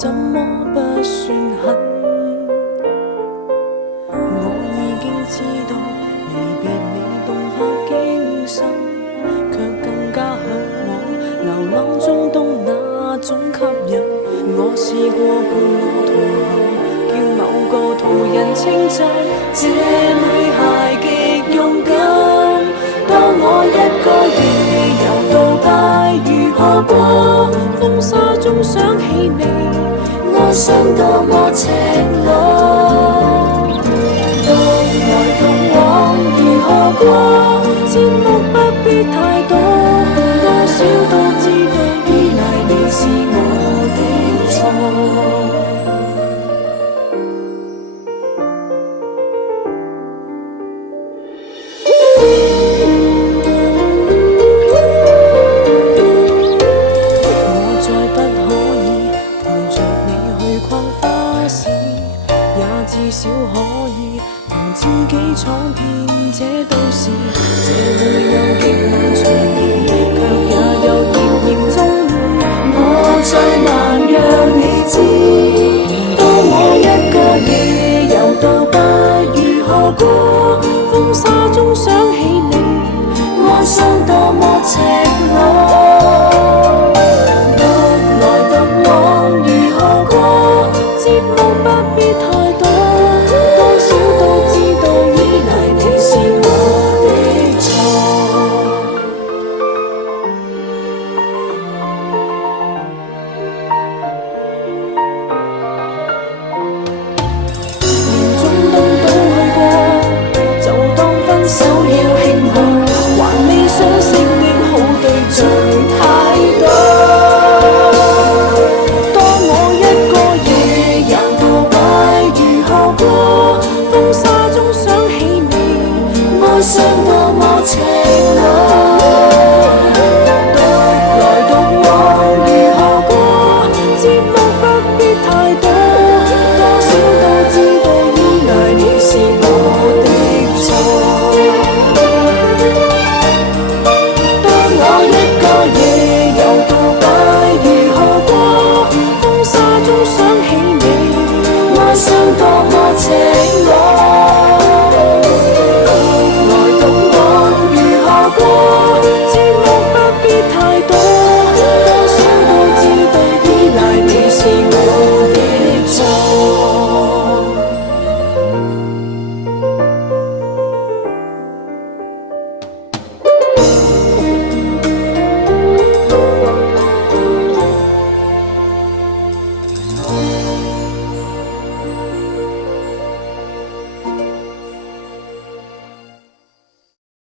怎麼不算狠？我已經知道離別你動魄驚心，卻更加向往流浪中東那種吸引。我試過伴我同行，叫某個途人稱讚這女孩極勇敢。當我一個夜遊杜拜如何過？風沙中想起你，愛上多麼赤裸。獨來獨往如何過？節目不必太多，多少都知道依賴你是我的錯。至少可以同知己闖遍這都市，這會有極難隨意，卻也有炎炎中我最難讓你知。當我一個夜遊杜拜如何過？風沙中想起你，愛上多麼赤裸。獨來獨往如何過？節目不必太多，多少都知道依賴你是我的錯。連中東都去過，就當分手要慶賀，還未相識的好對象太多。當我一個夜遊杜拜如何過？風沙中想起你，愛上多麼赤裸。獨來獨往如何過？節目不必太多。